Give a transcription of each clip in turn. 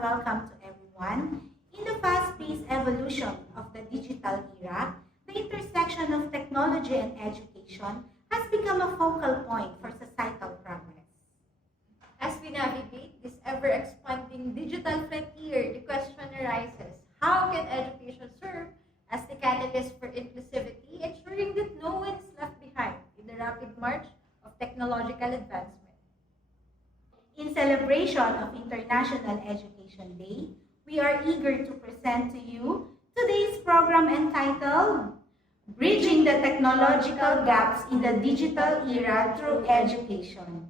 welcome to everyone. In the fast-paced evolution of the digital era, the intersection of technology and education has become a focal point for societal progress. As we navigate this ever-expanding digital frontier, the question arises, how can education serve as the catalyst for inclusivity, ensuring that no one is left behind in the rapid march of technological advancement? In celebration of International Education Day, we are eager to present to you today's program entitled Bridging the Technological Gaps in the Digital Era Through Education.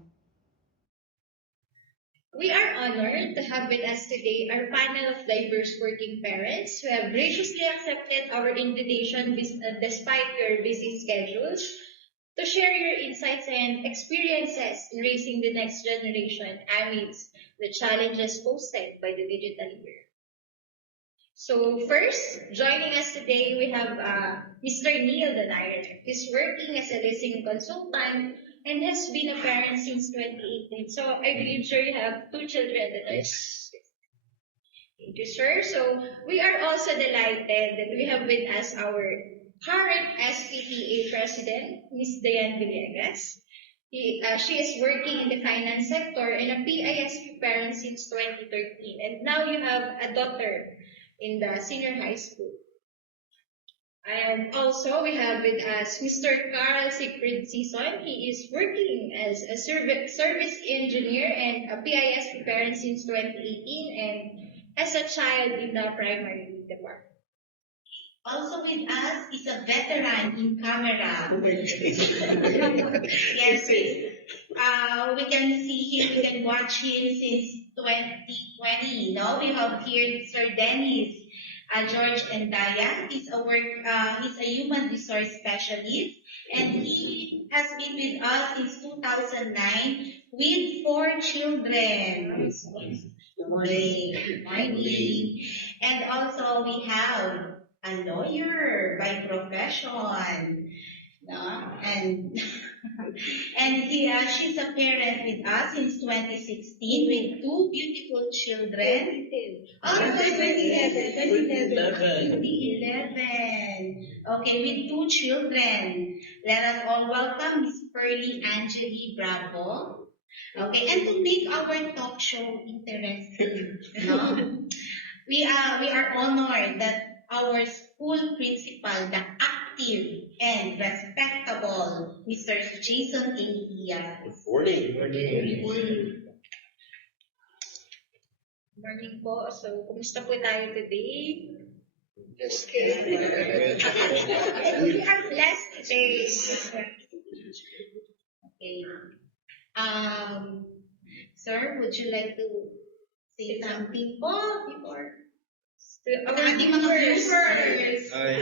We are honored to have with us today our panel of diverse working parents who have graciously accepted our invitation despite your busy schedules to share your insights and experiences in raising the next generation amidst the challenges posed by the digital era. So first, joining us today, we have Mr. Neil Donaire. He's working as a listening consultant and has been a parent since 2018. So I believe, sir, you have two children that are. Yes. Thank you, sir. So we are also delighted that we have with us our current SPTA president, Ms. Diane Villegas. She is working in the finance sector and a PISQ parent since 2013. And now you have a daughter in the senior high school. And also we have with us Mr. Carl Siegfried Season. He is working as a service engineer and a PISQ parent since 2018 and as a child in the primary department. Also with us is a veteran in camera. Yes, we can see him, we can watch him since 2020. No, we have here Sir Dennis, George and Daya. He's a human resource specialist, and he has been with us since 2009 with 4 children. Good morning. And also we have a lawyer by profession, no? And she's a parent with us since 2016 with 2 beautiful children. Oh, 2011. Okay, with 2 children. Let us all welcome Miss Pearlie Angeli Bravo. Okay, and to make our talk show interesting, no? We are honored that our school principal, the active and respectable Mr. Jason Elias. Good morning. Good morning po. So, kumusta po tayo today? Yes. Okay. We are blessed today. Okay. Sir, would you like to say something po before? Our viewers. Hi.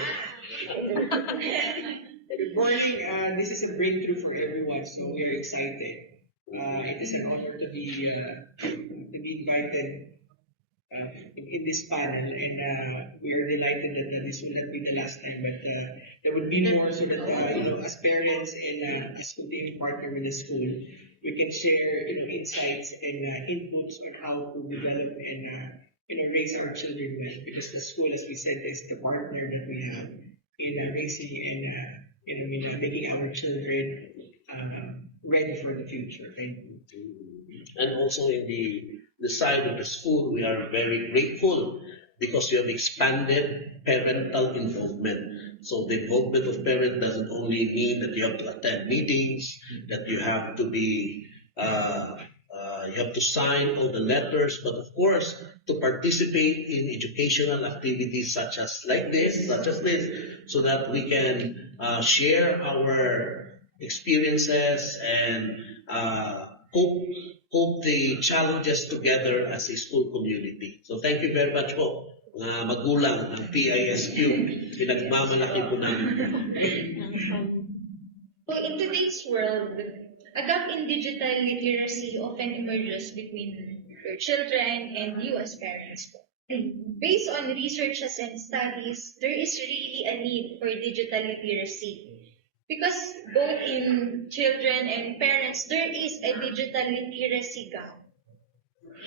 Good morning. This is a breakthrough for everyone, so we're excited. It is an honor to be invited in this panel, and we are delighted that this will not be the last time, but there will be more, so that as parents and as continuing partner with the school, we can share insights and inputs on how to develop and raise our children well, because the school, as we said, is the partner that we have in raising and making our children ready for the future. Thank you. And also in the side of the school, we are very grateful because we have expanded parental involvement. So the involvement of parents doesn't only mean that you have to attend meetings, that you have to be you have to sign all the letters, but of course to participate in educational activities such as this, so that we can share our experiences and cope the challenges together as a school community. So thank you very much po, mga magulang ng PISQ. Pinagmamalaki po namin. So in today's world, a gap in digital literacy often emerges between your children and you as parents. Based on researches and studies, there is really a need for digital literacy. Because both in children and parents, there is a digital literacy gap.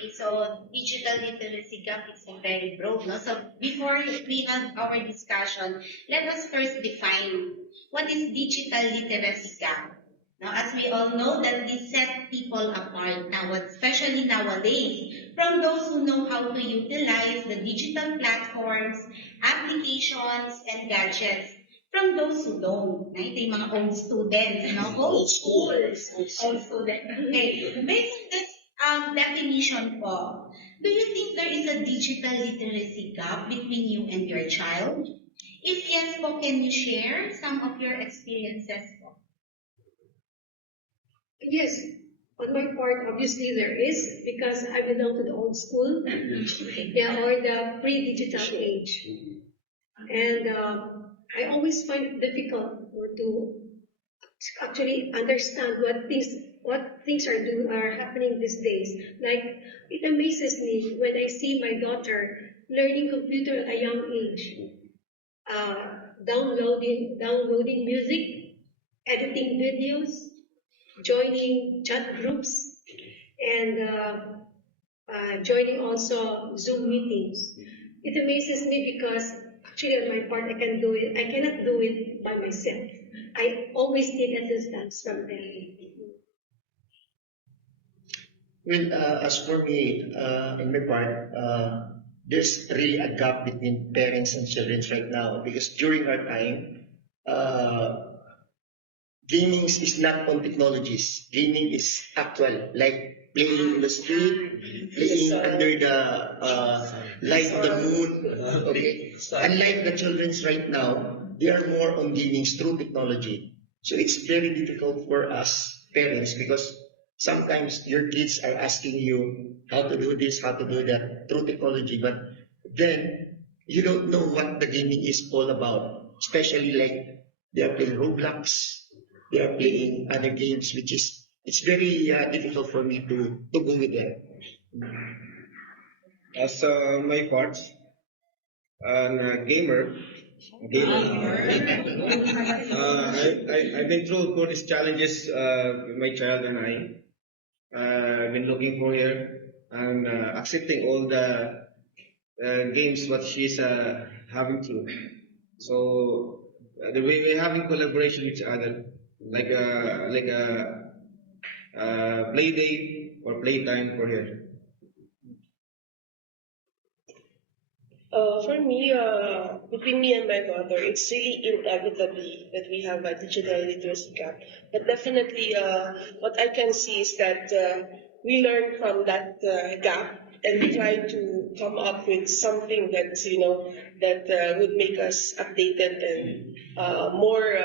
Okay, so digital literacy gap is very broad, no? So before we have our discussion, let us first define what is digital literacy gap. Now, as we all know, that this set people apart now, especially nowadays, from those who know how to utilize the digital platforms, applications, and gadgets, from those who don't, right? Yung mga old students, no? Old schools. Old students. Okay. Based on this definition po, do you think there is a digital literacy gap between you and your child? If yes po, can you share some of your experiences po? Yes, on my part, obviously there is because I belong to the old school, yeah, or the pre-digital age, and I always find it difficult to actually understand what things are happening these days. Like it amazes me when I see my daughter learning computer at a young age, downloading music, editing videos, joining chat groups, and joining also Zoom meetings. It amazes me because actually on my part I can do it. I cannot do it by myself. I always need assistance from them. Well, as for me, in my part, there's really a gap between parents and children right now because during our time, gaming is not on technologies. Gaming is actual, like playing in the street, playing under the light of the moon. Okay, unlike the childrens right now, they are more on gaming through technology. So it's very difficult for us parents because sometimes your kids are asking you how to do this, how to do that through technology, but then you don't know what the gaming is all about. Especially like they are playing Roblox, they are playing other games, which is it's very difficult for me to go with them. As my part, a gamer, I've been through all these challenges with my child and I. I've been looking for her and accepting all the games what she's having to. So the way we're having collaboration with each other, like a play date or playtime for her. For me, between me and my daughter, it's really inevitably that we have a digital literacy gap. But definitely, what I can see is that we learn from that gap and we try to come up with something that that would make us updated and more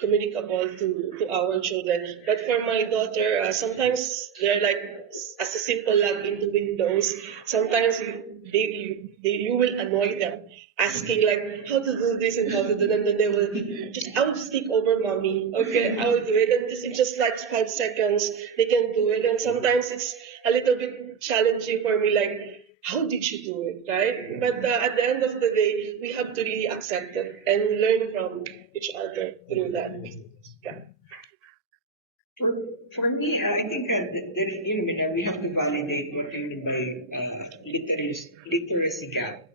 communicable to our children. But for my daughter, sometimes they're like as a simple log into Windows. Sometimes you will annoy them asking like how to do this and how to do that, and then they will I will just take over, mommy. Okay, I will do it, and just in just like 5 seconds they can do it. And sometimes it's a little bit challenging for me, like how did you do it, right? But at the end of the day, we have to really accept it and learn from each other through that. Yeah. For me, I think that we have to validate what you mean by literacy gap,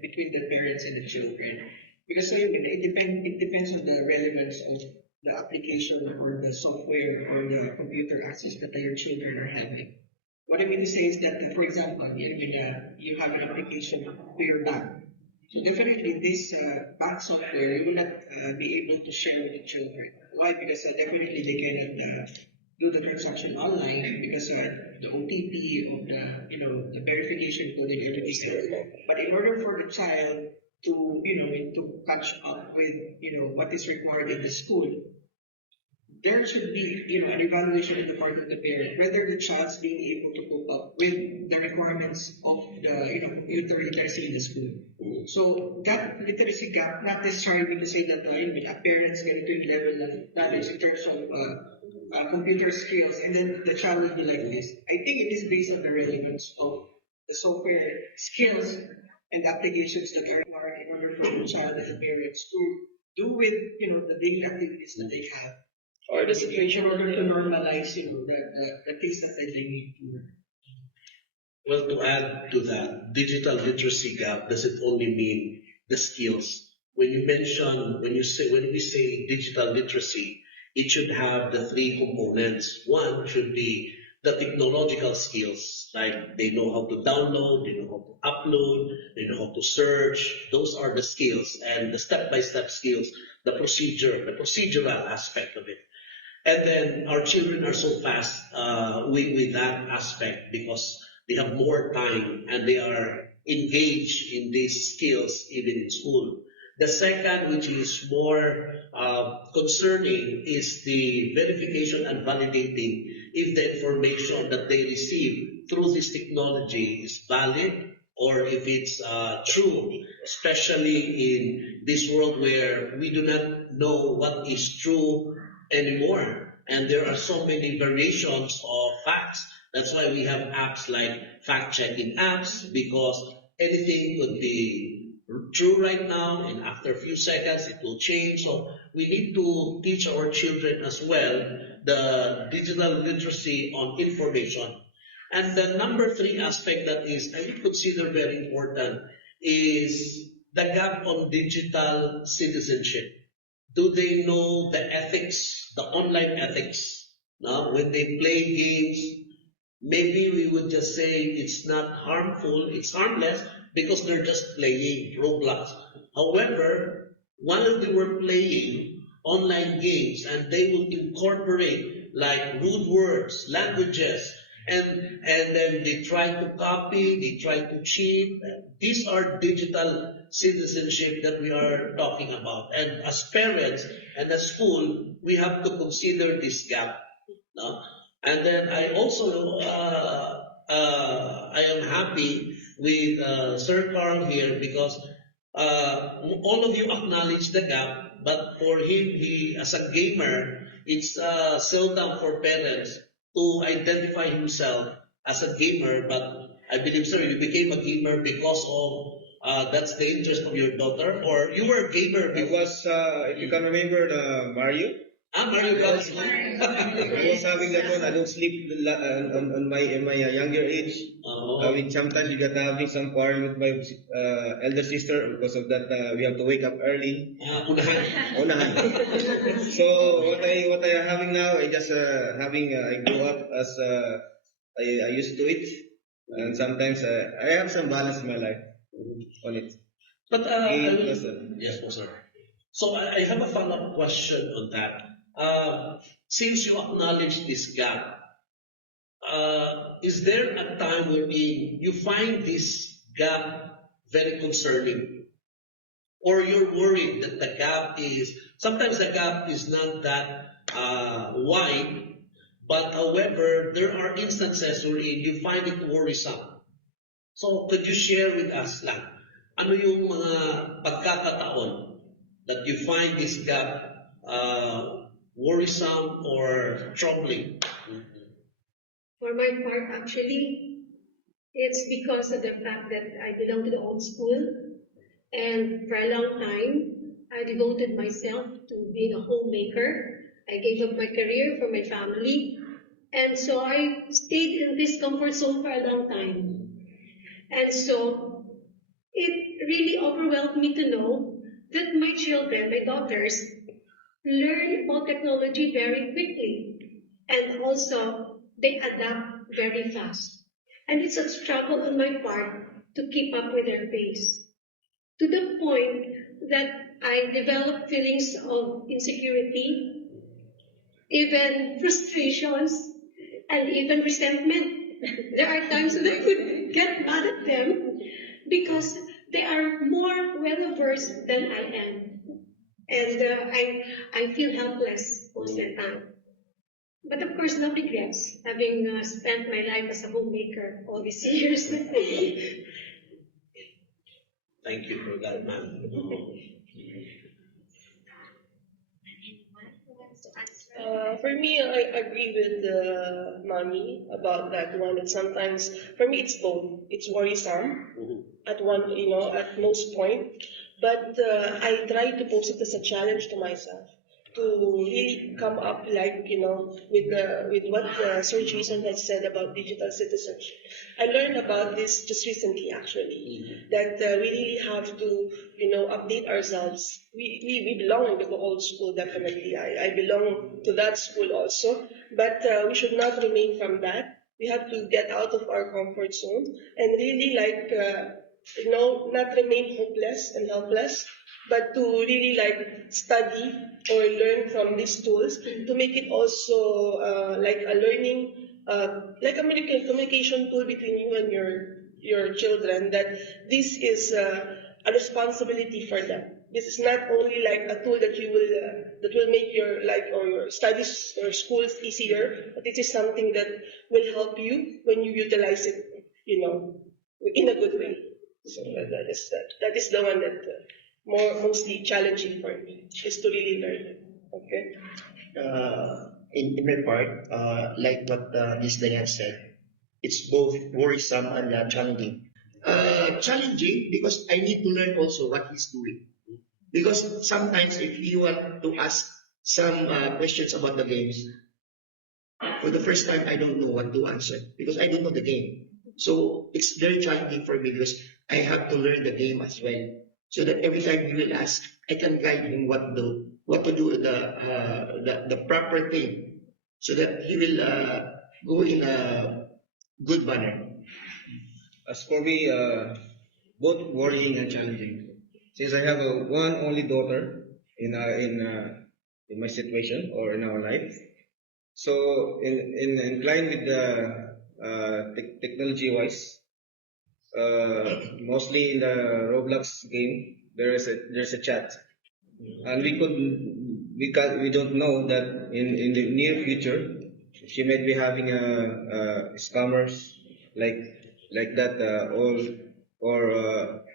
between the parents and the children. Because it depends on the relevance of the application or the software or the computer access that your children are having. What I mean to say is that, for example, you have an application to your bank. So definitely this bank software, you will not be able to share with the children. Why? Because definitely they cannot do the transaction online because the OTP or the verification code and everything. But in order for the child to catch up with what is required in the school, there should be an evaluation on the part of the parent whether the child's being able to cope up with the requirements of the computer literacy in the school. So that literacy gap, not necessarily to say that a parent's getting to a level of knowledge in terms of computer skills, and then the child will be like this. I think it is based on the relevance of the software skills and applications that are required in order for the child and the parents to do with the daily activities that they have, Or the situation in order to normalize the things that they need to. Well, to add to that, digital literacy gap doesn't only mean the skills. When we say digital literacy, it should have the three components. One should be the technological skills, like they know how to download, they know how to upload, they know how to search. Those are the skills, and the step-by-step skills, the procedural aspect of it. And then our children are so fast with that aspect because they have more time and they are engaged in these skills even in school. The second, which is more concerning, is the verification and validating if the information that they receive through this technology is valid or if it's true, especially in this world where we do not know what is true anymore. And there are so many variations of facts. That's why we have apps like fact-checking apps, because anything could be true right now, and after a few seconds it will change. So we need to teach our children as well the digital literacy on information. And the number three aspect that is I would consider very important is the gap on digital citizenship. Do they know the ethics, the online ethics? Now, when they play games, maybe we would just say it's not harmful, it's harmless because they're just playing Roblox. However, while they were playing online games and they will incorporate like rude words, languages, and then they try to copy, they try to cheat. These are digital citizenship that we are talking about. And as parents and as school, we have to consider this gap. No? And then I also I am happy with Sir Carl here because all of you acknowledge the gap, but for him, he as a gamer, it's seldom for parents to identify himself as a gamer. But I believe, sir, you became a gamer because of that's the interest of your daughter, or you were a gamer It before. was, if you can remember, the Mario. Mario Kart. I was having that one. I don't sleep on my in my younger age. I mean, sometimes you get having some quarrel with my elder sister because of that. We have to wake up early. Unahan. Unahan. So what I am having now, I just having I grew up as I used to it, and sometimes I have some balance in my life on it. But Game plus, yes, po, sir. So I have a follow-up question on that. Since you acknowledge this gap, is there a time wherein you find this gap very concerning, or you're worried that the gap is sometimes the gap is not that wide, but however there are instances wherein you find it worrisome. So could you share with us lang, ano yung mga pagkakataon that you find this gap worrisome or troubling? For my part, actually, it's because of the fact that I belong to the old school, and for a long time, I devoted myself to being a homemaker. I gave up my career for my family, and so I stayed in this comfort zone for a long time. And so it really overwhelmed me to know that my children, my daughters, learn about technology very quickly, and also they adapt very fast. And it's a struggle on my part to keep up with their pace, to the point that I develop feelings of insecurity, even frustrations, and even resentment. There are times that I could get mad at them because they are more well versed than I am. And I feel helpless most of the time. But of course, no regrets, having spent my life as a homemaker all these years. Thank you for that, ma'am. For me, I agree with Mommy about that one. That sometimes, for me, it's both. It's worrisome at one, at most point, but I try to pose it as a challenge to myself to really come up like, with what Sir Jason has said about digital citizenship. I learned about this just recently, actually, that we really have to, update ourselves. We belong into the old school, definitely. I belong to that school also, but we should not remain from that. We have to get out of our comfort zone and really not remain hopeless and helpless, but to really study or learn from these tools to make it also like a learning, like a communication tool between you and your children. That this is a responsibility for them. This is not only like a tool that will make your life or your studies or schools easier, but it is something that will help you when you utilize it, in a good way. So that is the one that mostly challenging for me, is to really learn it. Okay. In my part, like what Ms. Dayan said, it's both worrisome and challenging. Challenging because I need to learn also what he's doing. Because sometimes if you want to ask some questions about the games, for the first time I don't know what to answer because I don't know the game. So it's very challenging for me because I have to learn the game as well. So that every time he will ask, I can guide him what to do the proper thing, so that he will go in a good manner. As for me, both worrying and challenging. Since I have a one only daughter in my situation or in our life, so in line with the technology wise, mostly in the Roblox game, there's a chat, and we don't know that in the near future she might be having scammers like that, or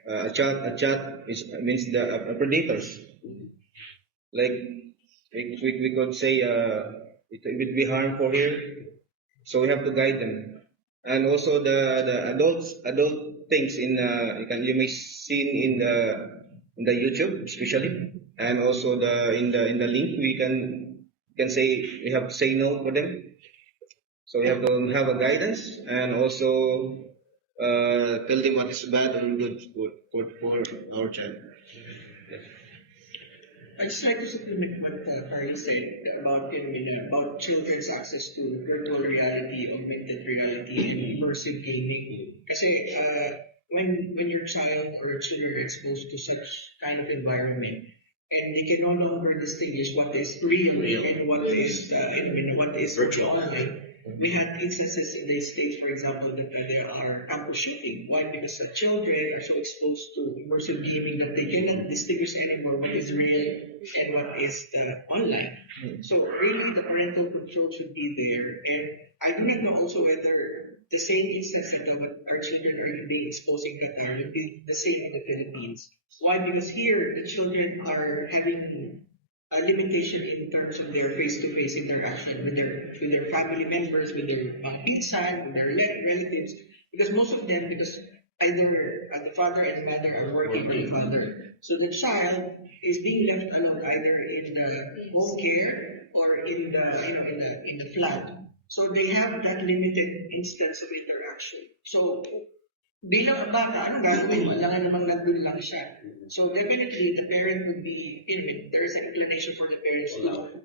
a chat means the predators, like we could say it would be harm for here, so we have to guide them. And also the adult things you may see in the YouTube especially, and also in the link we can say we have to say no for them. So we have to have a guidance and also tell them what is bad and good for our child. I just like to supplement what Carly said about children's access to virtual reality, augmented reality, and immersive gaming. Kasi when your child or your children are exposed to such kind of environment, and they can no longer distinguish what is real and what is what is virtual online. We had instances in the States, for example, that there are campus shooting. Why? Because the children are so exposed to immersive gaming that they cannot distinguish anymore what is real and what is online. So really, the parental control should be there. And I do not know also whether the same instance that our children are being exposed in Qatar will be the same in the Philippines. Why? Because here, the children are having a limitation in terms of their face-to-face interaction with their family members, with their pinsan, with their relatives. Because most of them, because either the father and mother are working on the father, so the child is being left alone either in the home care or in the flat. So they have that limited instance of interaction. So bilang ang bata, ano gagawin mo? Alangan namang nandun lang siya. So definitely, the parent would be, there's an inclination for the parents to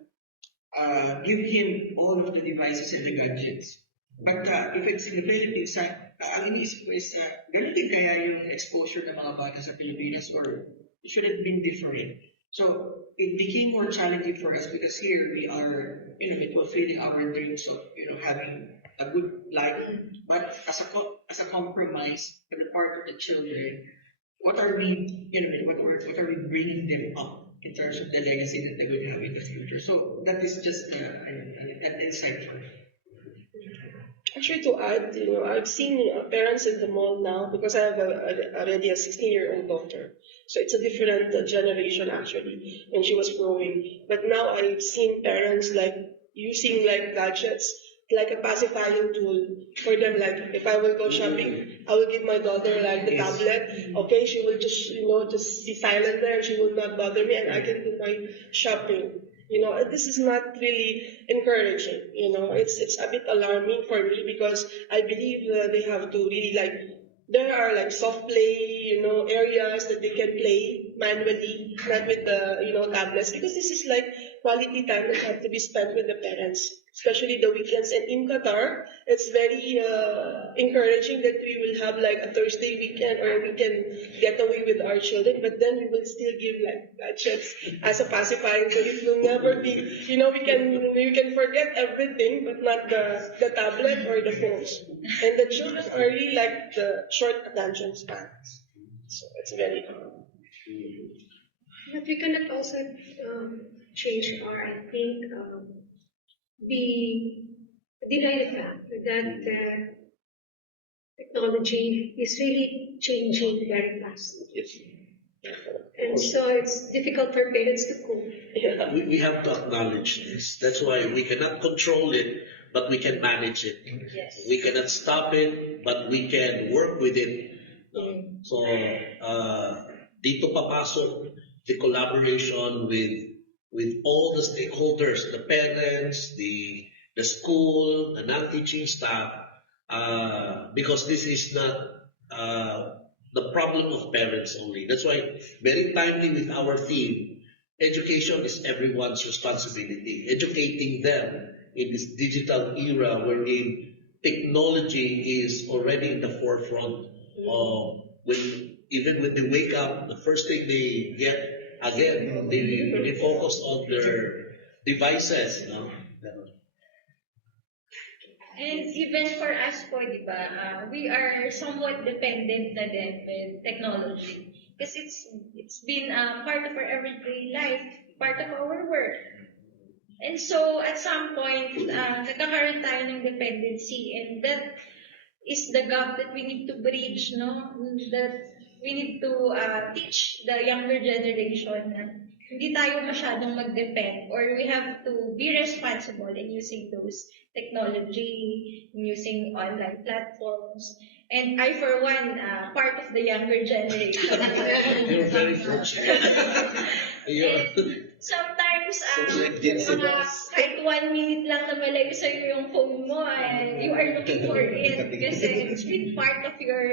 give him all of the devices and the gadgets. But if it's in the Philippines, ang iniisip ko is, ganun din kaya yung exposure ng mga bata sa Pilipinas, or it should have been different. So it became more challenging for us because here we are, fulfilling our dreams of, having a good life. But as a compromise for the part of the children, what are we, what are we bringing them up in terms of the legacy that they would have in the future? So that is just an insight for me. Actually, to add, I've seen parents in the mall now because I have already a 16-year-old daughter. So it's a different generation actually when she was growing. But now I've seen parents using gadgets like a pacifying tool for them. Like if I will go shopping, I will give my daughter the tablet. Okay, she will just be silent there. She will not bother me, and I can do my shopping. This is not really encouraging. It's a bit alarming for me because I believe they have to really there are soft play, areas that they can play manually, not with the, tablets, because this is quality time that have to be spent with the parents, especially the weekends. And in Qatar, it's very encouraging that we will have a Thursday weekend or we can get away with our children, but then we will still give gadgets as a pacifying, so it will never be, we can forget everything, but not the tablet or the phones. And the children are really the short attention span. So it's very hard. But we cannot also change or I think be deny the fact that technology is really changing very fast. And so it's difficult for parents to cope. We have to acknowledge this. That's why we cannot control it, but we can manage it. Yes. We cannot stop it, but we can work with it. So, dito papasok the collaboration with all the stakeholders, the parents, the school, the non-teaching staff, because this is not the problem of parents only. That's why very timely with our theme, education is everyone's responsibility. Educating them in this digital era wherein technology is already in the forefront of even when they wake up, the first thing they get, again, they focus on their devices. And even for us po, di ba, we are somewhat dependent na din with technology. Because it's been part of our everyday life, part of our work. And so, at some point, nagkakaroon tayo ng dependency, and that is the gap that we need to bridge, no? That we need to teach the younger generation na hindi tayo masyadong mag-depend, or we have to be responsible in using those technology, in using online platforms. And I, for one, part of the younger generation. You're very fortunate. And sometimes, kahit 1 minute lang na malayo sa'yo yung phone mo, you are looking for it kasi it's been part of your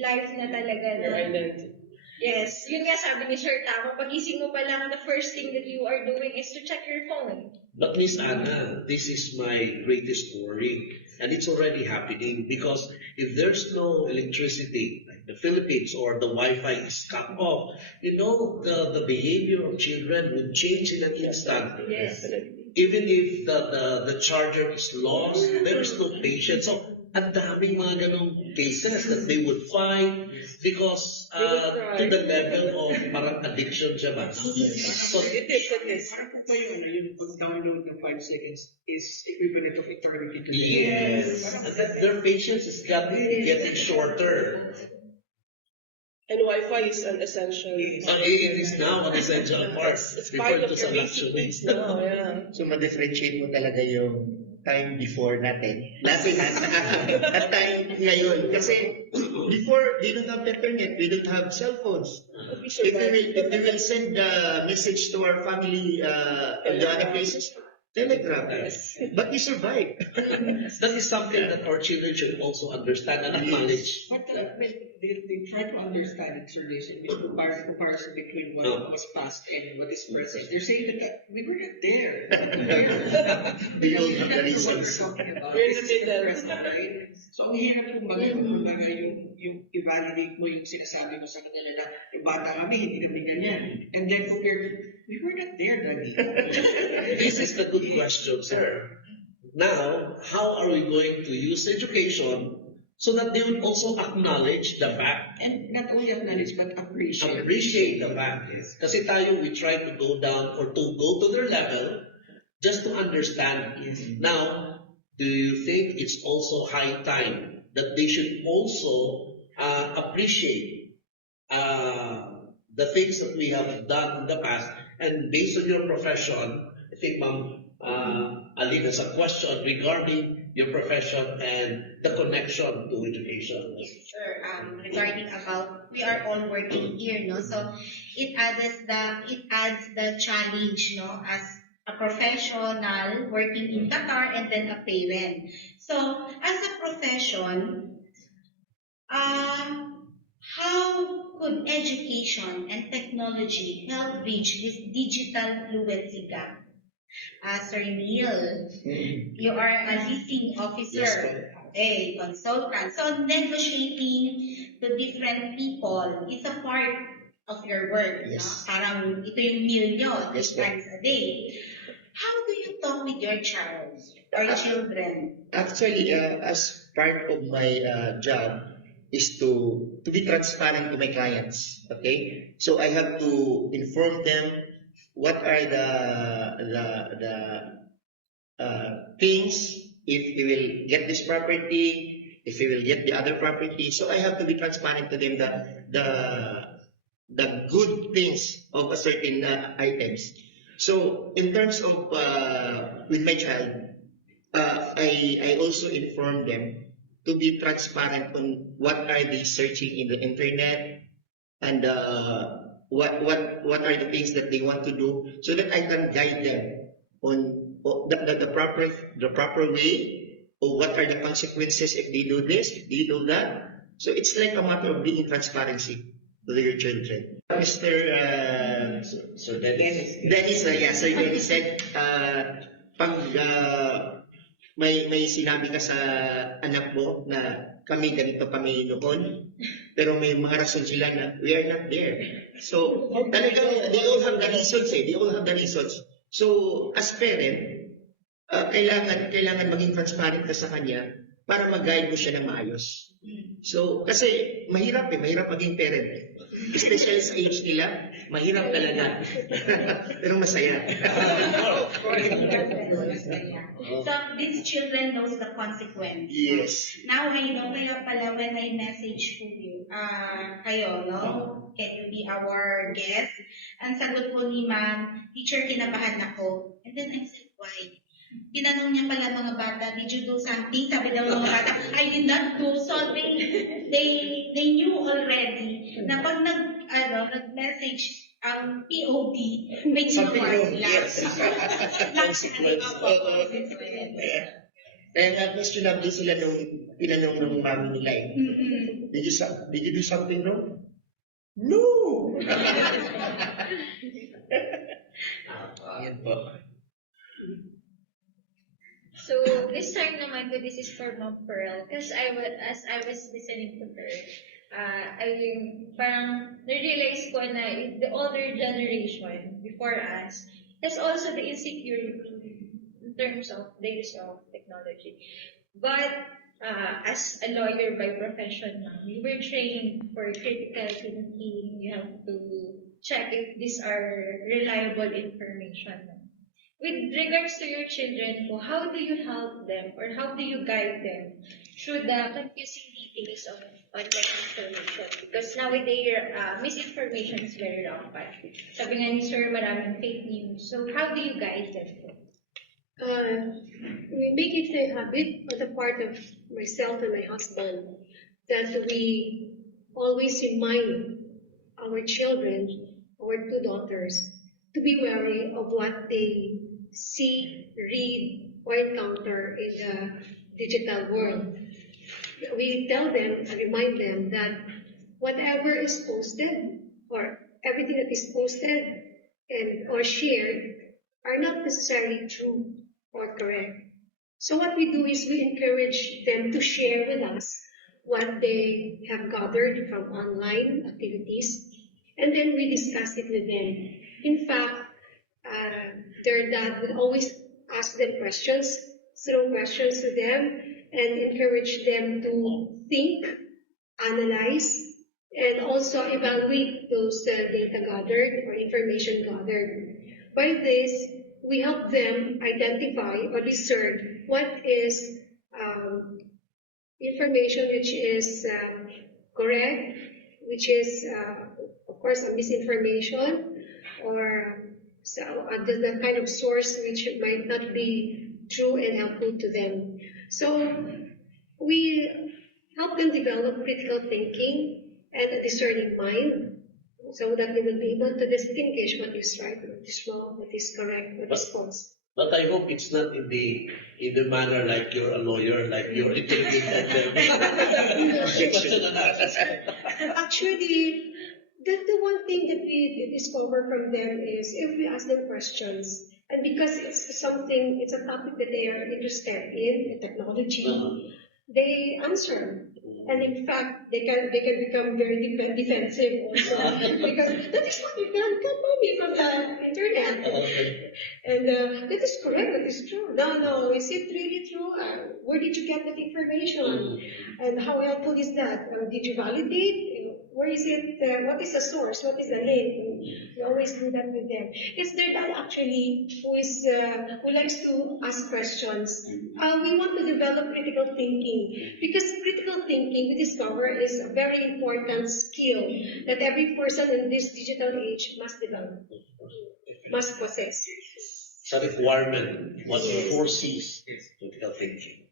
life na talaga. Your identity. Yes, yun nga sabi ni Sir Tama, pagising mo pa lang, the first thing that you are doing is to check your phone. But Miss Anna, this is my greatest worry, and it's already happening because if there's no electricity, like the Philippines, or the Wi-Fi is cut off, the behavior of children would change in an instant. Yes. Even if the charger is lost, there is no patience. So, ang daming mga ganong cases that they would find because to the level of parang addiction siya ba? So, It is. Parang pa yung pag-download ng 5 seconds is equivalent of eternity to them. yes. And that their patience is getting shorter. And Wi-Fi is an essential. It is now an essential part. It's part Referred of to your sa basic luxury. needs now, yeah. So, ma-differentiate mo talaga yung time before natin. At time ngayon. Kasi before, we don't have internet, we don't have cell phones. If we will send the message to our family in the other places, telegram. But we survive. That is something that our children should also understand and acknowledge. But they try to understand it, sir, this comparison between what was past and what is present. They're saying that we were not there. We don't have the That's what we're reasons. talking about. We're This is in the the middle. present, right? So, ang hirap kumbaga yung i-validate mo yung sinasabi mo sa kanila na yung bata kami, hindi kami ganyan. And then we were not there, Daddy. This is the good question, sir. Now, how are we going to use education so that they will also acknowledge the fact, And not only acknowledge, but appreciate. appreciate the fact? Kasi tayo, we try to go down or to go to their level just to understand. Now, do you think it's also high time that they should also appreciate the things that we have done in the past? And based on your profession, I think Ma'am Alina has a question regarding your profession and the connection to education. Yes, sir. Regarding about we are all working here, no. So it adds the challenge, no, as a professional working in Qatar, and then a parent. So, as a profession, how could education and technology help bridge this digital fluency gap? Sir Neil, you are a leasing officer, Yes, ma'am. okay, consultant. So negotiating to different people is a part of your work. Yes. No? Parang ito yung meal nyo, Yes, 3 times a day. How do you talk with your child or children? Actually, as part of my job is to be transparent to my clients. Okay, so I have to inform them what are the things if we will get this property, if we will get the other property. So I have to be transparent to them the good things of a certain items. So in terms of with my child, I also inform them to be transparent on what are they searching in the internet and what are the things that they want to do, so that I can guide them on the proper way, or what are the consequences if they do this, if they do that. So it's like a matter of being transparency to your children. Mr. So Dennis. Dennis, yeah, Sir Dennis said, pag may sinabi ka sa anak mo na kami ganito kami noon, pero may mga rason sila na we are not there. So, talagang they all have the reasons eh. They all have the reasons. So, as parent, kailangan maging transparent ka sa kanya para mag-guide mo siya ng maayos. So, kasi mahirap maging parent eh. Especially sa age nila, mahirap talaga. Pero masaya. So these children knows the consequence. Yes. Now I know kaya pala when I message you, kayo, no? Can you be our guest? Ang sagot po ni ma'am, teacher, kinabahan ako. And then I said, why? Tinanong niya pala mga bata, did you do something? Sabi daw ng mga bata, I did not do. So they knew already na pag nag-message ang POD, may ginawa sila. Kaya nga questionable sila nung pinanong ng mami nila eh. Did you do something wrong? No! Yan po. So this time naman ko, this is for Ma'am Pearl, because as I was listening to her, parang na-realize ko na the older generation before us has also the insecurity in terms of the use of technology. But as a lawyer by profession, we were trained for critical thinking. You have to check if these are reliable information. With regards to your children, how do you help them or how do you guide them through the confusing details of online information? Because nowadays, misinformation is very rampant. Sabi nga ni Sir, maraming fake news. So how do you guide them? We make it a habit on the part of myself and my husband that we always remind our children, our 2 daughters, to be wary of what they see, read, or encounter in the digital world. We tell them and remind them that whatever is posted or everything that is posted and or shared are not necessarily true or correct. So what we do is we encourage them to share with us what they have gathered from online activities, and then we discuss it with them. In fact, their dad will always ask them questions, throw questions to them, and encourage them to think, analyze, and also evaluate those data gathered or information gathered. By this, we help them identify or discern what is information which is correct, which is, of course, a misinformation, or the kind of source which might not be true and helpful to them. So we help them develop critical thinking and a discerning mind so that they will be able to distinguish what is right, what is wrong, what is correct, what is false. But I hope it's not in the manner like you're a lawyer, like you're interviewing them. Actually, the one thing that we discover from them is if we ask them questions, and because it's a topic that they are interested in technology, they answer. And in fact, they can become very defensive also because that is what you can mommy from the internet. And that is correct, that is true. No, is it really true? Where did you get that information? And how helpful is that? Did you validate? Where is it? What is the source? What is the link? We always do that with them. It's their dad actually who likes to ask questions. We want to develop critical thinking because critical thinking, we discover, is a very important skill that every person in this digital age must develop, must possess. It's a requirement. One of the 4 C's critical thinking.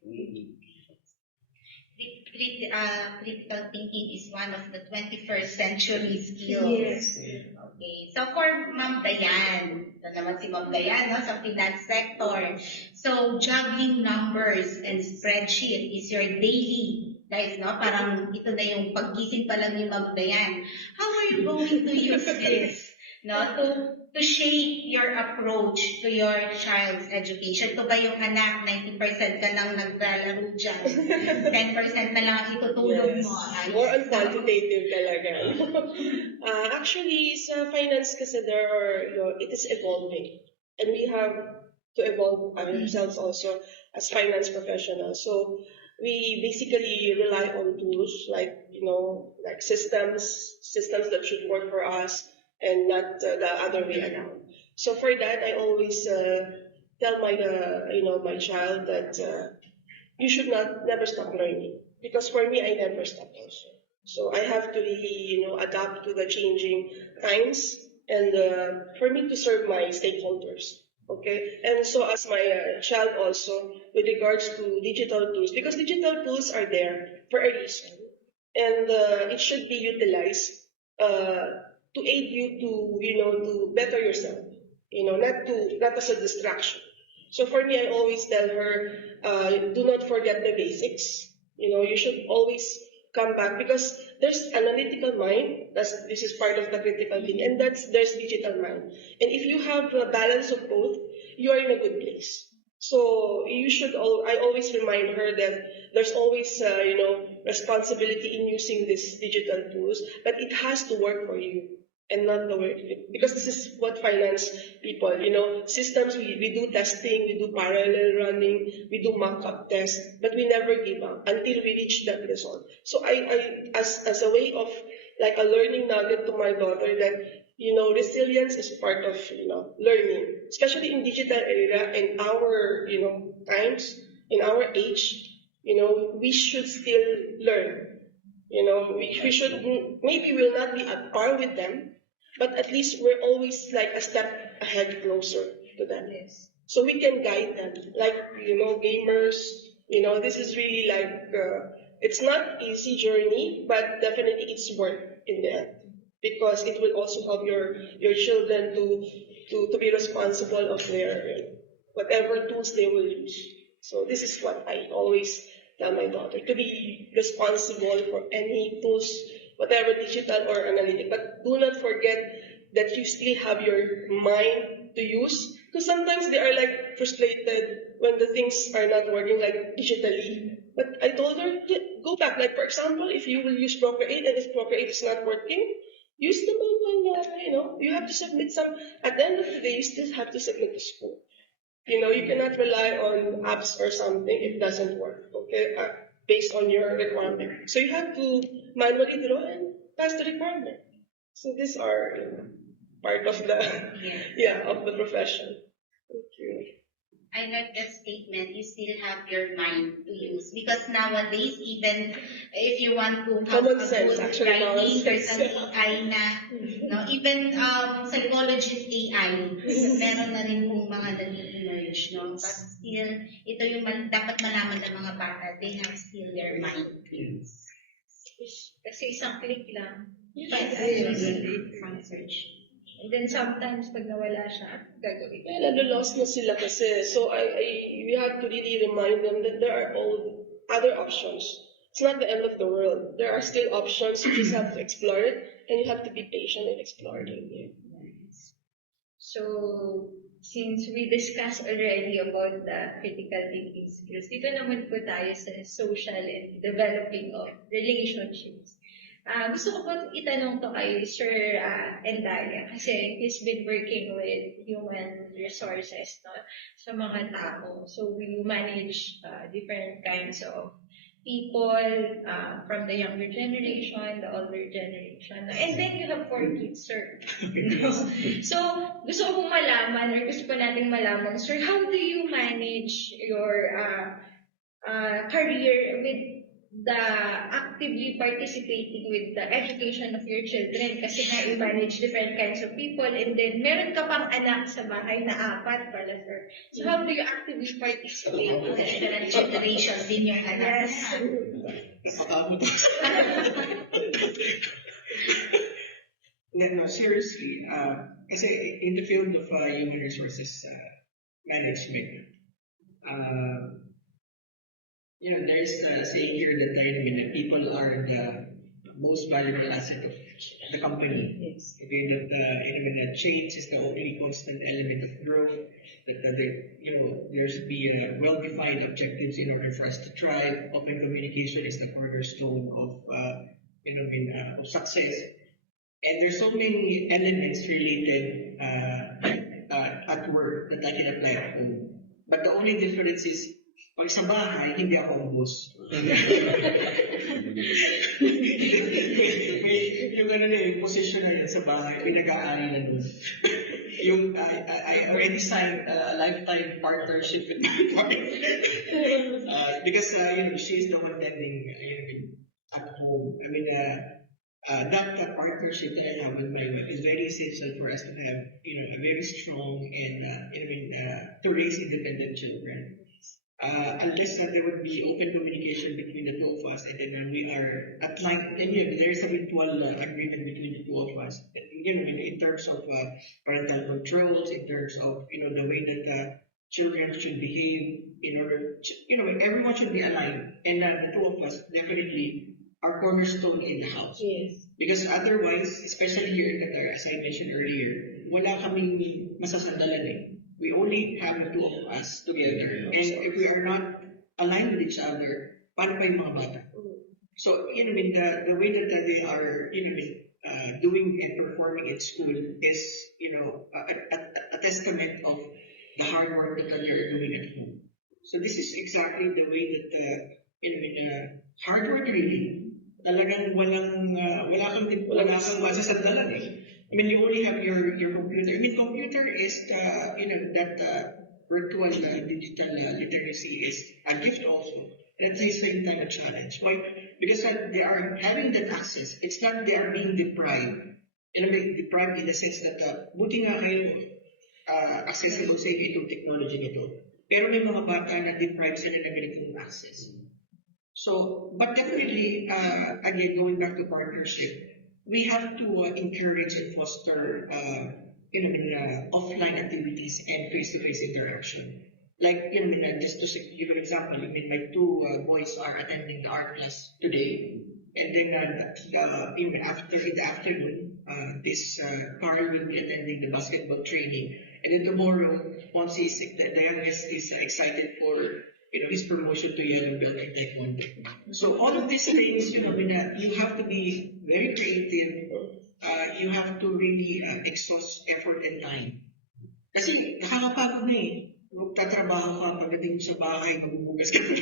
Critical thinking is one of the 21st century skills. Yes. Okay. So for Ma'am Dayan, ito naman si Ma'am Dayan, no, sa finance sector. So juggling numbers and spreadsheet is your daily life, no? Parang ito na yung paggising pa lang ni Ma'am Dayan. How are you going to use this, no, to shape your approach to your child's education? Ito ba yung anak, 90% ka lang naglalaro dyan, 10% na lang ang itutulog mo? More on quantitative talaga. Actually, sa finance kasi it is evolving. And we have to evolve ourselves also as finance professionals. So we basically rely on tools like systems that should work for us and not the other way around. So for that, I always tell my child that you should never stop learning, because for me, I never stopped also. So I have to really adapt to the changing times and for me to serve my stakeholders. Okay, and so as my child also, with regards to digital tools, because digital tools are there for a reason, and it should be utilized to aid you to better yourself, not as a distraction. So for me, I always tell her, do not forget the basics. You should always come back, because there's analytical mind. This is part of the critical thinking, and there's digital mind. And if you have a balance of both, you are in a good place. So I always remind her that there's always responsibility in using these digital tools, but it has to work for you and not the way, because this is what finance people, systems, we do testing, we do parallel running, we do mock-up tests, but we never give up until we reach that result. So I as a way of like a learning nugget to my daughter, that resilience is part of learning, especially in digital era, in our times, in our age, we should still learn. We should, maybe we'll not be at par with them, but at least we're always like a step ahead closer to them. Yes. So we can guide them, like gamers. This is really like it's not easy journey, but definitely it's worth in the end, because it will also help your children to be responsible of their whatever tools they will use. So this is what I always tell my daughter, to be responsible for any tools, whatever digital or analytic, but do not forget that you still have your mind to use, because sometimes they are like frustrated when the things are not working like digitally. But I told her, go back, like for example, if you will use Procreate and if Procreate is not working, use the one you have to submit some, at the end of the day, you still have to submit to school. You cannot rely on apps or something if it doesn't work, okay, based on your requirement. So you have to manually draw and pass the requirement. So these are part of the of the profession. Thank you. I like that statement, you still have your mind to use. Because nowadays, even if you want to have Common a sense, good actually, common writing, there's sense. an AI na. No? Even psychologist AI, meron na rin pong mga nag-emerge. No? But still, ito yung dapat malaman ng mga bata, they have still their mind. Kasi isang click lang, Front search. And then sometimes pag nawala siya, gagawin. Kaya nalolost na sila kasi. So we have to really remind them that there are all other options. It's not the end of the world. There are still options. You just have to explore it, and you have to be patient in exploring it. So, since we discussed already about the critical thinking skills, dito naman po tayo sa social and developing of relationships. Gusto ko po itanong to kay Sir Endalia kasi he's been working with human resources no, sa mga tao. So, we manage different kinds of people from the younger generation, the older generation. And then you have 4 kids, sir. So, gusto ko malaman or gusto ko nating malaman, sir, how do you manage your career with the actively participating with the education of your children kasi nga you manage different kinds of people and then meron ka pang anak sa bahay na 4 pala, sir. So how do you actively participate with the different generations in your anak? Yes. No, seriously, kasi in the field of human resources management, there is a saying here that people are the most valuable asset of the company. Yes. Again, that change is the only constant element of growth. That there should be well-defined objectives in order for us to thrive. Open communication is the cornerstone of of success. And there's so many elements related at work that I can apply at home. But the only difference is pag sa bahay, hindi ako ang boss. Yung position na yun sa bahay, pinag-aari na doon. I already signed a lifetime partnership with my wife. Because she is the one tending at home. That partnership that I have with my wife is very essential for us to have, a very strong and to raise independent children. Unless there would be open communication between the two of us, and then when we are at night, then there is a mutual agreement between the two of us. In terms of parental controls, in terms of the way that children should behave, in order, everyone should be aligned, and the two of us definitely are cornerstone in the house. Yes. Because otherwise, especially here in Qatar, as I mentioned earlier, wala kaming masasandalan eh. We only have the two of us together. And if we are not aligned with each other, paano pa yung mga bata? So, the way that they are, doing and performing in school is, a testament of the hard work that they are doing at home. So this is exactly the way that, hard work really, talagang wala kang masasandalan eh. You only have your computer. Computer is that virtual digital literacy is a gift also. And at the same time a challenge. Why? Because they are having that access. It's not they are being deprived. Deprived in the sense that buti nga kayo accessible sa itong technology nito. Pero may mga bata na deprived sila na ganitong access. So, but definitely, again, going back to partnership, we have to encourage and foster offline activities and face-to-face interaction. Like, just to give an example, my 2 boys are attending the art class today, and then even after in the afternoon, this Carl will be attending the basketball training, and then tomorrow, once the youngest is excited for his promotion to yellow belt in taekwondo. So all of these things, you have to be very creative. You have to really exhaust effort and time. Kasi nakakapagod na eh. Magtatrabaho ka, pagdating mo sa bahay, magbubugas ka ng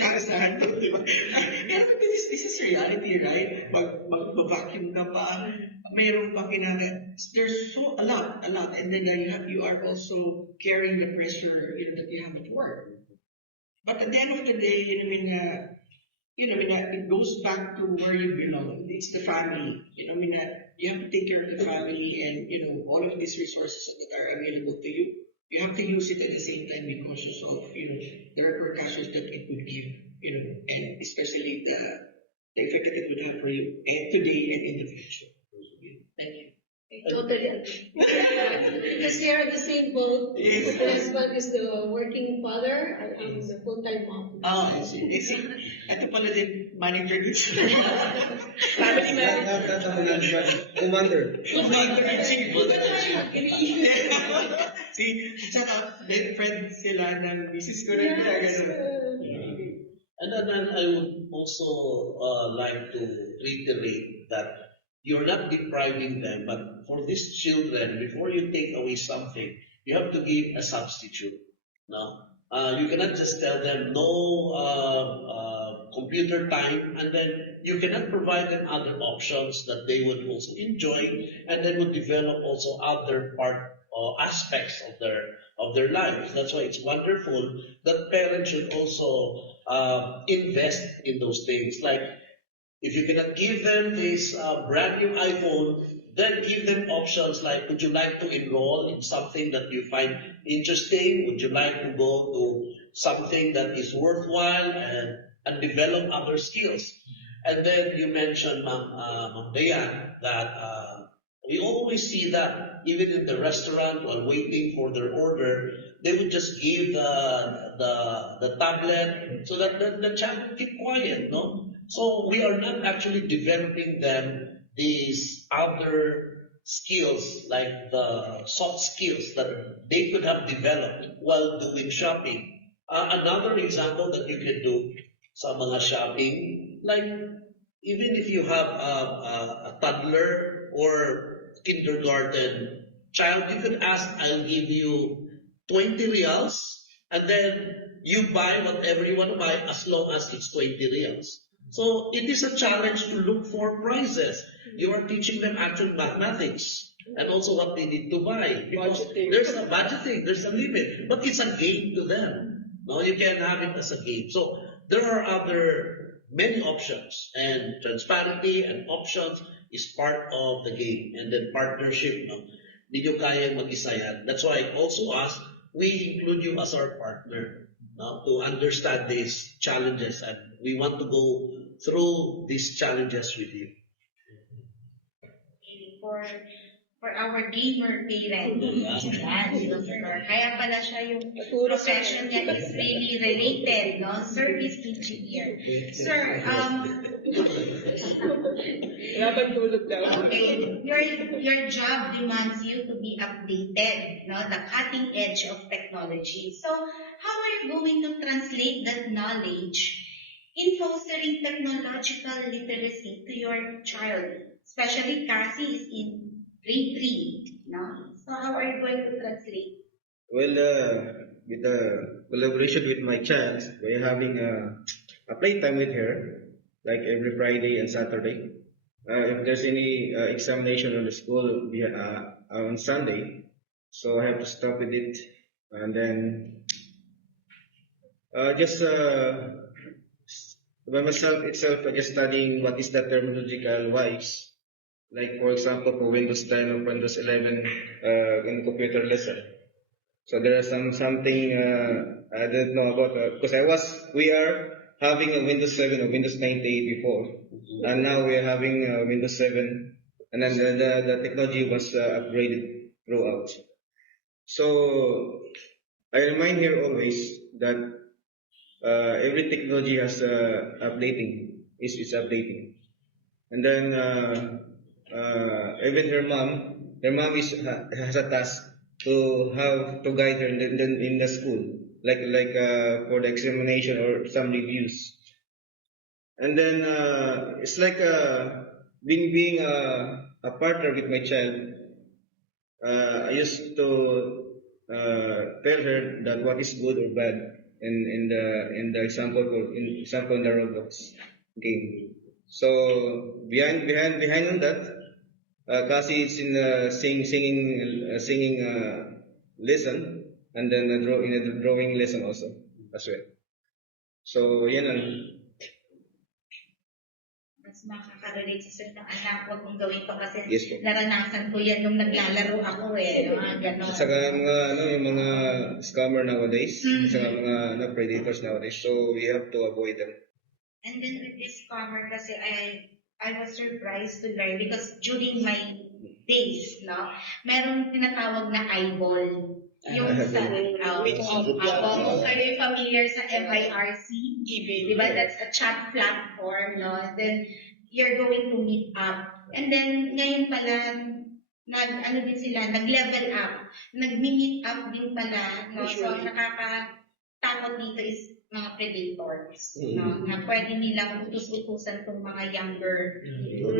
kaasahan to, di ba? This is reality, right? Mag-vacuum ka pa, mayroon pa there's a lot, and then you are also carrying the pressure that you have at work. But at the end of the day, it goes back to where you belong. It's the family. You have to take care of the family, and all of these resources that are available to you. You have to use it at the same time, be cautious of the repercussions that it would give. And especially the effect that it would have for you today and in the future. Thank you. Totally agree. Because we are in the same boat. Yes. My husband is the working father. I'm the full-time mom. I see. Ito pala din, manager dito. Family Commander. See, tsaka, then friend sila ng misis ko rin. Yes. And then I would also like to reiterate that you're not depriving them, but for these children, before you take away something, you have to give a substitute. No? You cannot just tell them no computer time, and then you cannot provide them other options that they would also enjoy, and then would develop also other aspects of their lives. That's why it's wonderful that parents should also invest in those things. Like if you cannot give them this brand new iPhone, then give them options like, would you like to enroll in something that you find interesting? Would you like to go to something that is worthwhile and develop other skills? And then you mentioned, Ma'am Dayan, that we always see that even in the restaurant while waiting for their order, they would just give the tablet so that the child would keep quiet, no? So we are not actually developing them these other skills like the soft skills that they could have developed while doing shopping. Another example that you can do sa mga shopping, like even if you have a toddler or kindergarten child, you could ask, I'll give you 20 reals, and then you buy whatever you want to buy as long as it's 20 reals. So it is a challenge to look for prices. You are teaching them actual mathematics and also what they need to buy. Because there's a budgeting, there's a limit, but it's a game to them. No, you can have it as a game. So there are many options, and transparency and options is part of the game. And then partnership, no? Hindi nyo kayang mag-isa yan. That's why also us, we include you as our partner, no? To understand these challenges, and we want to go through these challenges with you. For our gamer parent. Yan, Dr. Kaya pala siya yung profession niya is really related, no? Service engineer. Sir, okay, your job demands you to be updated, no? The cutting edge of technology. So, how are you going to translate that knowledge in fostering technological literacy to your child? Especially Cassie is in grade 3, no? So how are you going to translate? Well, with the collaboration with my child, we're having a playtime with her, like every Friday and Saturday. If there's any examination on the school on Sunday, so I have to stop with it, and then just by myself itself, just studying what is the terminological wise. Like for example, for Windows 10 or Windows 11 in computer lesson. So there are something I didn't know about because we are having a Windows 7 or Windows 98 before, and now we are having Windows 7, and then the technology was upgraded throughout. So I remind here always that every technology has updating, is updating, and then. Even her mom has a task to have to guide her in the school, like for the examination or some reviews. And then it's like being a partner with my child. I used to tell her that what is good or bad in the example in the Roblox game. So behind that. Kasi is in singing lesson, and then in a drawing lesson also as well. So yan ang Mas makaka-relate sa ng anak, huwag mong gawin to kasi yes, po. naranasan ko yan nung naglalaro ako no? Ganon. Saka yung mga scammer nowadays, saka mga predators nowadays. So we have to avoid them. And then with Discover kasi I was surprised to learn because during my days, no, merong tinatawag na eyeball. Yung sa, kayo familiar sa MIRC, di ba? That's a chat platform, no? Then, you're going to meet up. And then, ngayon pala, nag-level up. Nag-meet up din pala, no? So, ang nakakatakot dito is mga predators, no? Na pwede nilang utus-utusan itong mga younger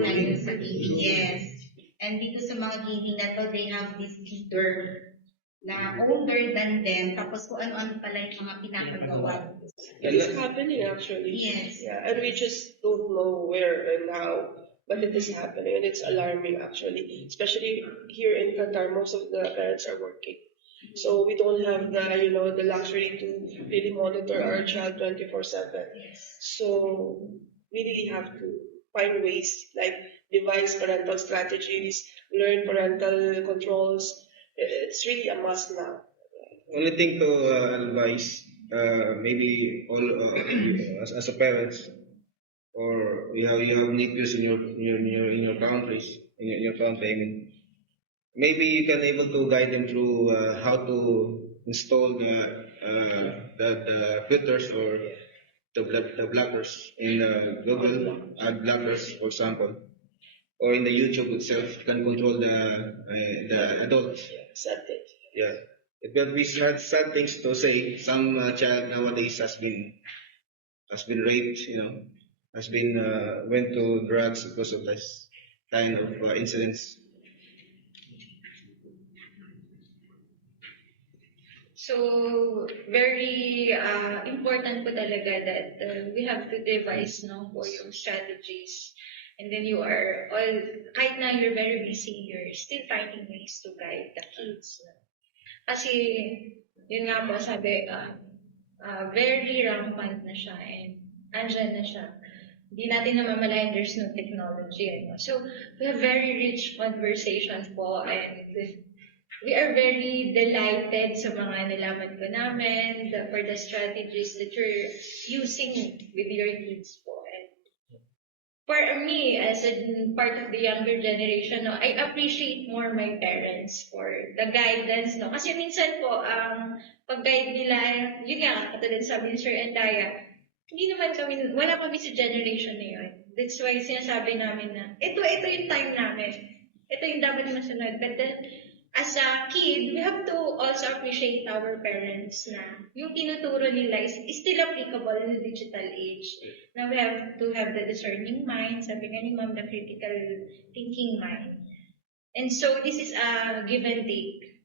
ngayon sa gaming. Yes. And dito sa mga gaming na to, they have this leader na older than them, tapos kung ano-ano pala yung mga pinapagawa. It is happening actually. Yes. Yeah, and we just don't know where and how, but it is happening, and it's alarming actually. Especially here in Qatar, most of the parents are working, so we don't have the luxury to really monitor our child 24/7. So we really have to find ways like devise parental strategies, learn parental controls. It's really a must now. Only thing to advise, maybe all as a parents, or you have neighbors in your countries, in your country. I mean, maybe you can able to guide them through how to install the filters or the blockers in Google ad blockers, for example, or in the YouTube itself. You can control the adults. Accepted. Yeah, it will be sad things to say. Some child nowadays has been raped, has been went to drugs because of this kind of incidents. So, very important po talaga that we have to devise po yung strategies. And then you are all, kahit na you're very busy, you're still finding ways to guide the kids. No? Kasi, yun nga po, sabi, very rampant na siya and andyan na siya. Hindi natin namamalayan there's no technology. So, we have very rich conversations po and we are very delighted sa mga nalaman ko namin for the strategies that you're using with your kids po. And for me, as a part of the younger generation, I appreciate more my parents for the guidance. Kasi minsan po, pag-guide nila, yun nga, katulad sabi ni Sir Endaya, hindi naman kami, wala kami sa generation na yun. That's why sinasabi namin na, ito yung time namin. Ito yung dapat masunod. But then, as a kid, we have to also appreciate our parents na yung tinuturo nila is still applicable in the digital age. Now we have to have the discerning mind, sabi nga ni Ma'am, the critical thinking mind. And so this is a give and take.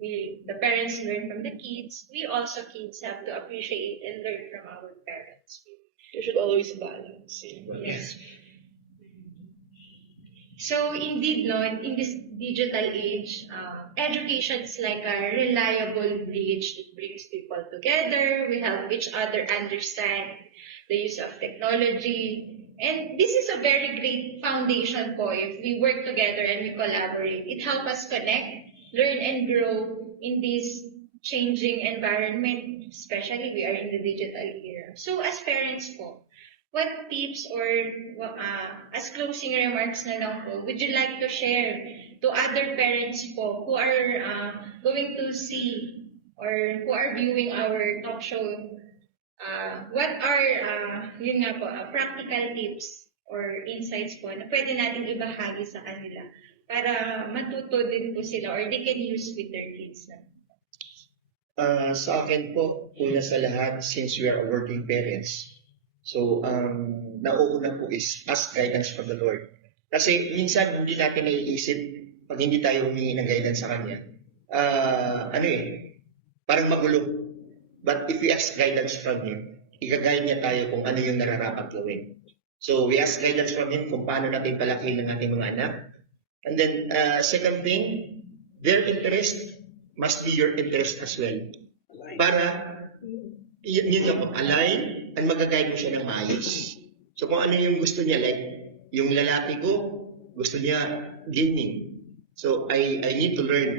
The parents learn from the kids. We also kids have to appreciate and learn from our parents. You should always balance. Yes. So indeed, in this digital age, education is like a reliable bridge that brings people together. We help each other understand the use of technology. And this is a very great foundation po if we work together and we collaborate. It helps us connect, learn, and grow in this changing environment, especially we are in the digital era. So as parents po, what tips or as closing remarks na lang po, would you like to share to other parents po who are going to see or who are viewing our talk show? What are practical tips or insights po na pwede natin ibahagi sa kanila para matuto din po sila or they can use with their kids na? Sa akin po, una sa lahat, since we are working parents, so, nauuna po is ask guidance from the Lord. Kasi minsan hindi natin naiisip pag hindi tayo humingi ng guidance sa Kanya. Parang magulo. But if we ask guidance from Him, i-guide niya tayo kung ano yung nararapat gawin. So, we ask guidance from Him kung paano natin palakihin ng ating mga anak. And then, second thing, their interest must be your interest as well. Para align and mag-guide mo siya ng maayos. So kung ano yung gusto niya, like yung lalaki ko, gusto niya gaming. So I need to learn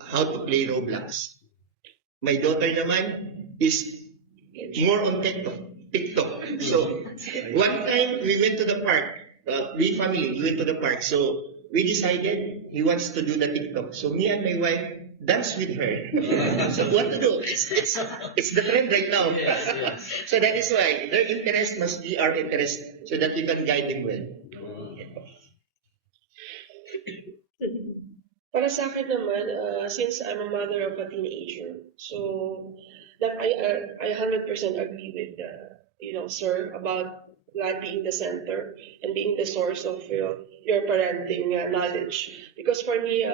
how to play Roblox. My daughter naman is more on TikTok. So one time we went to the park. We family we went to the park. So we decided he wants to do the TikTok. So me and my wife dance with her. So what to do? It's the trend right now. So that is why their interest must be our interest, so that we can guide them well. Para sa akin naman, since I'm a mother of a teenager, so that I 100% agree with sir, about that being the center and being the source of your parenting knowledge. Because for me,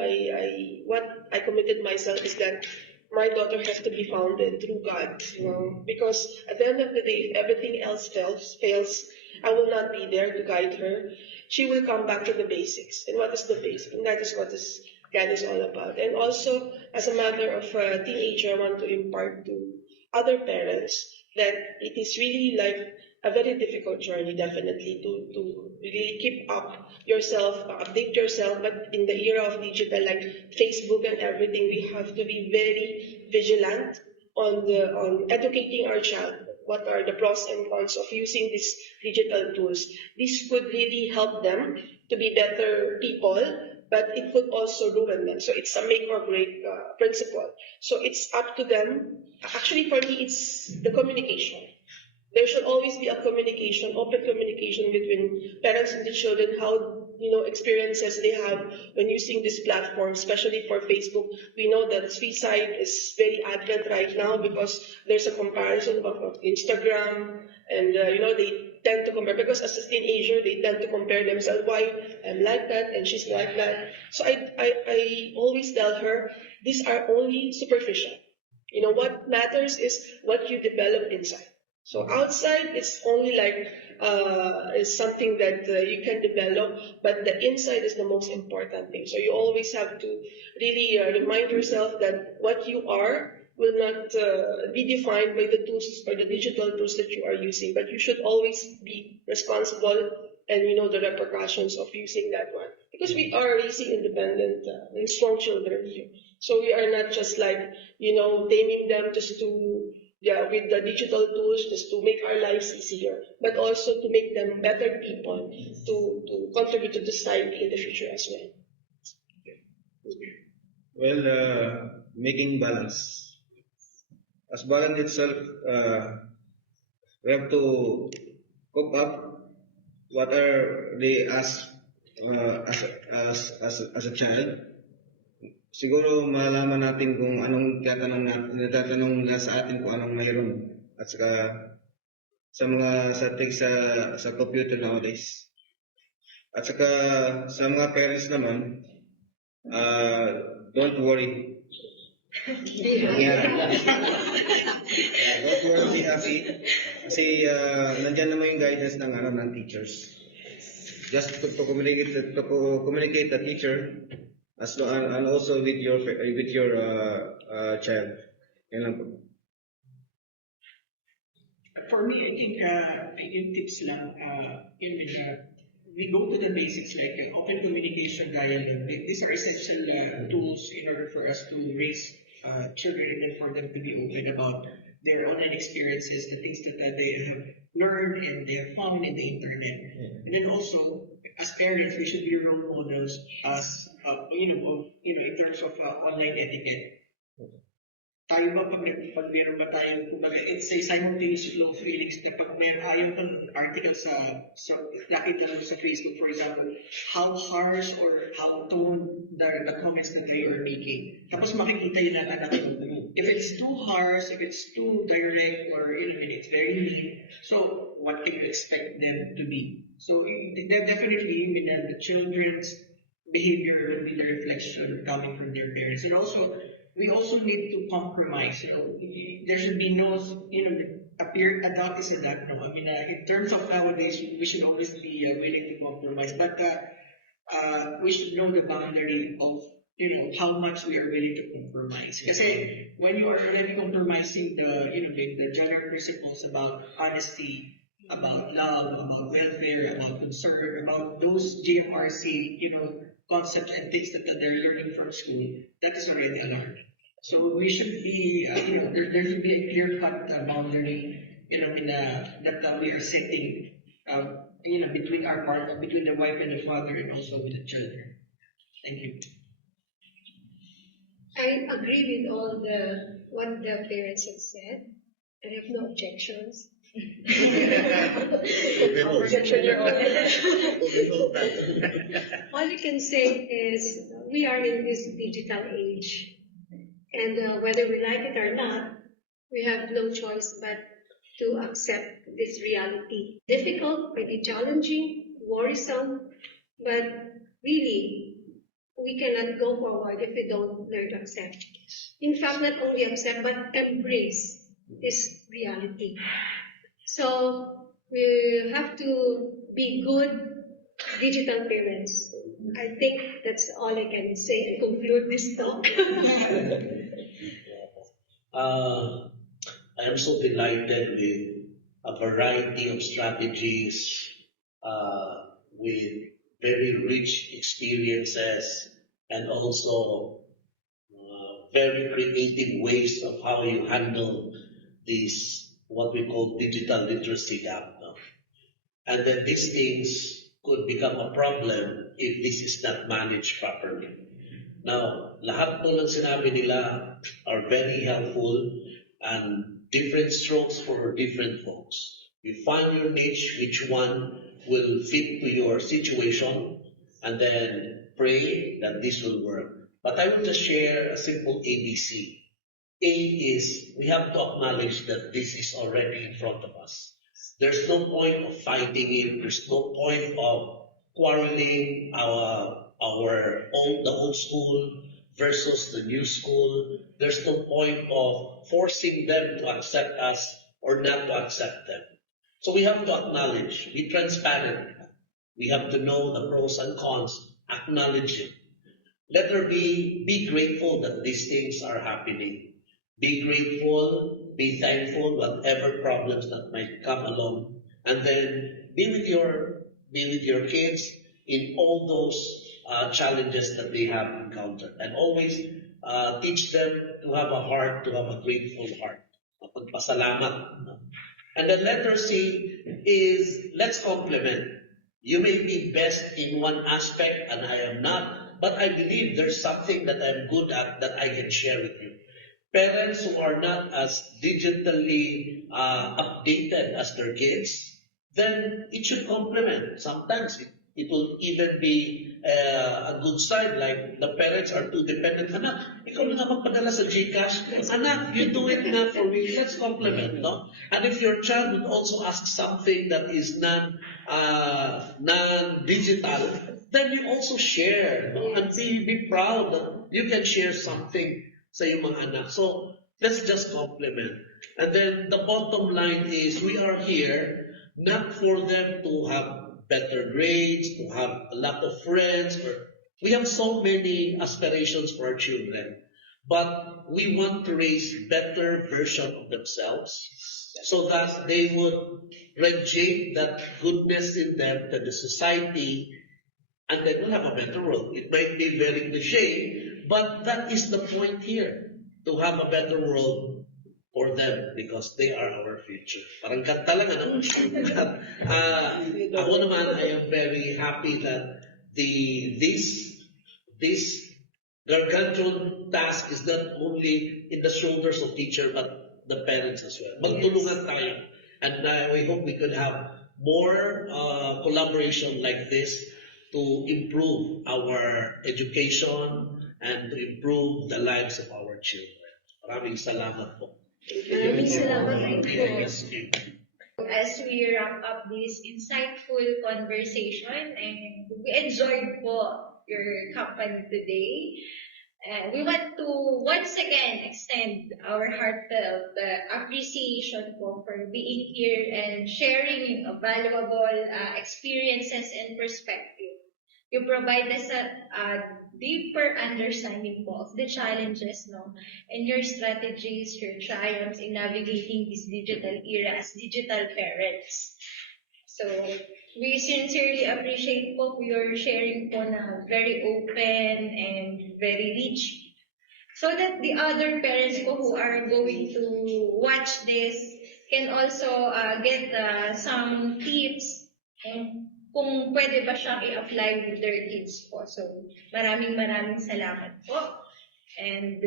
what I committed myself is that my daughter has to be founded through God, because at the end of the day, if everything else fails, I will not be there to guide her. She will come back to the basics. And what is the basic? And that is what God is all about. And also, as a mother of a teenager, I want to impart to other parents that it is really like a very difficult journey, definitely, to really keep up yourself, update yourself. But in the era of digital, like Facebook and everything, we have to be very vigilant on educating our child. What are the pros and cons of using these digital tools? This could really help them to be better people, but it could also ruin them. So it's a make or break principle. So it's up to them. Actually, for me, it's the communication. There should always be a communication, open communication between parents and the children, how experiences they have when using this platform, especially for Facebook. We know that suicide is very advent right now because there's a comparison of Instagram, and they tend to compare, because as a teenager they tend to compare themselves. Why I'm like that and she's like that. So I always tell her these are only superficial. What matters is what you develop inside. So outside, it's only like is something that you can develop, but the inside is the most important thing. So you always have to really remind yourself that what you are will not be defined by the tools or the digital tools that you are using, but you should always be responsible and the repercussions of using that one. Because we are raising independent and strong children here. So we are not just like, taming them just to with the digital tools just to make our lives easier, but also to make them better people, to contribute to the society in the future as well. Well, making balance. As balance itself, we have to cope up what are they ask as a child. Siguro malaman natin kung anong natatanong nila sa atin kung anong mayroon, at saka sa mga sa computer nowadays. At saka sa mga parents naman, don't worry. Don't worry, be happy. Kasi nandiyan naman yung guidance ng teachers. Just to communicate the teacher, and also with your child. For me, I think yung tips lang, we go to the basics like open communication, dialogue. These are essential tools in order for us to raise children and for them to be open about their online experiences, the things that they have learned and they have found in the internet. And then also, as parents, we should be role models as in terms of online etiquette. Tayo ba pag meron ba tayo, kumbaga, it's a simultaneous flow of feelings na pag meron ayaw kang article sa nakita lang sa Facebook, for example, how harsh or how tone the comments that they are making. Tapos makikita yun natin na if it's too harsh, if it's too direct, or it's very mean, so what can you expect them to be? So definitely the children's behavior will be the reflection coming from their parents. And also, we also need to compromise. There should be no, adult is adult. No? I mean, in terms of nowadays, we should always be willing to compromise. But we should know the boundary of, how much we are willing to compromise. Kasi when you are already compromising the general principles about honesty, about love, about welfare, about concern, about those GMRC, concepts and things that they're learning from school, that is already alarming. So we should be, there should be a clear-cut boundary, that we are setting, between our partner, between the wife and the father, and also with the children. Thank you. I agree with all what the parents have said. I have no objections. All I can say is we are in this digital age, and whether we like it or not, we have no choice but to accept this reality. Difficult, maybe challenging, worrisome, but really, we cannot go forward if we don't learn to accept. In fact, not only accept, but embrace this reality. So, we have to be good digital parents. I think that's all I can say to conclude this talk. I am so delighted with a variety of strategies, with very rich experiences, and also very creative ways of how you handle this, what we call digital literacy gap. No? And that these things could become a problem if this is not managed properly. Now, lahat po ng sinabi nila are very helpful and different strokes for different folks. You find your niche, which one will fit to your situation, and then pray that this will work. But I will just share a simple ABC. A is we have to acknowledge that this is already in front of us. There's no point of fighting it. There's no point of quarreling the old school versus the new school. There's no point of forcing them to accept us or not to accept them. So we have to acknowledge, be transparent. We have to know the pros and cons, acknowledge it. Letter B, be grateful that these things are happening. Be grateful, be thankful, whatever problems that might come along. And then be with your kids in all those challenges that they have encountered. And always teach them to have a heart, to have a grateful heart. Magpasalamat. And then letter C is let's complement. You may be best in one aspect and I am not, but I believe there's something that I'm good at that I can share with you. Parents who are not as digitally updated as their kids, then it should complement. Sometimes it will even be a good side, like the parents are too dependent. Anak, ikaw na nga magpadala sa GCash. Anak, you do it na for me. Let's complement, no? And if your child would also ask something that is non-digital, then you also share, no? And be proud that you can share something sa iyong mga anak. So, let's just complement. And then the bottom line is we are here not for them to have better grades, to have a lot of friends. We have so many aspirations for our children. But we want to raise better version of themselves so that they would radiate that goodness in them to the society, and then we'll have a better world. It might be very cliche, but that is the point here, to have a better world for them because they are our future. Parang kanta lang, ano? Ako naman, I am very happy that this gargantuan task is not only in the shoulders of teacher but the parents as well. Magtulungan tayo. And we hope we could have more collaboration like this to improve our education and to improve the lives of our children. Maraming salamat po. Maraming salamat po. As we wrap up this insightful conversation, and we enjoyed po your company today, we want to once again extend our heartfelt appreciation po for being here and sharing valuable experiences and perspective. You provide us a deeper understanding po of the challenges, no, and your strategies, your triumphs in navigating this digital era as digital parents. So, we sincerely appreciate po your sharing po na very open and very rich. So that the other parents po who are going to watch this can also get some tips and kung pwede ba siyang i-apply with their kids po. So, maraming salamat po. And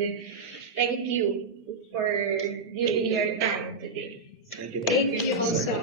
thank you for giving your time today. Thank you. Thank you also.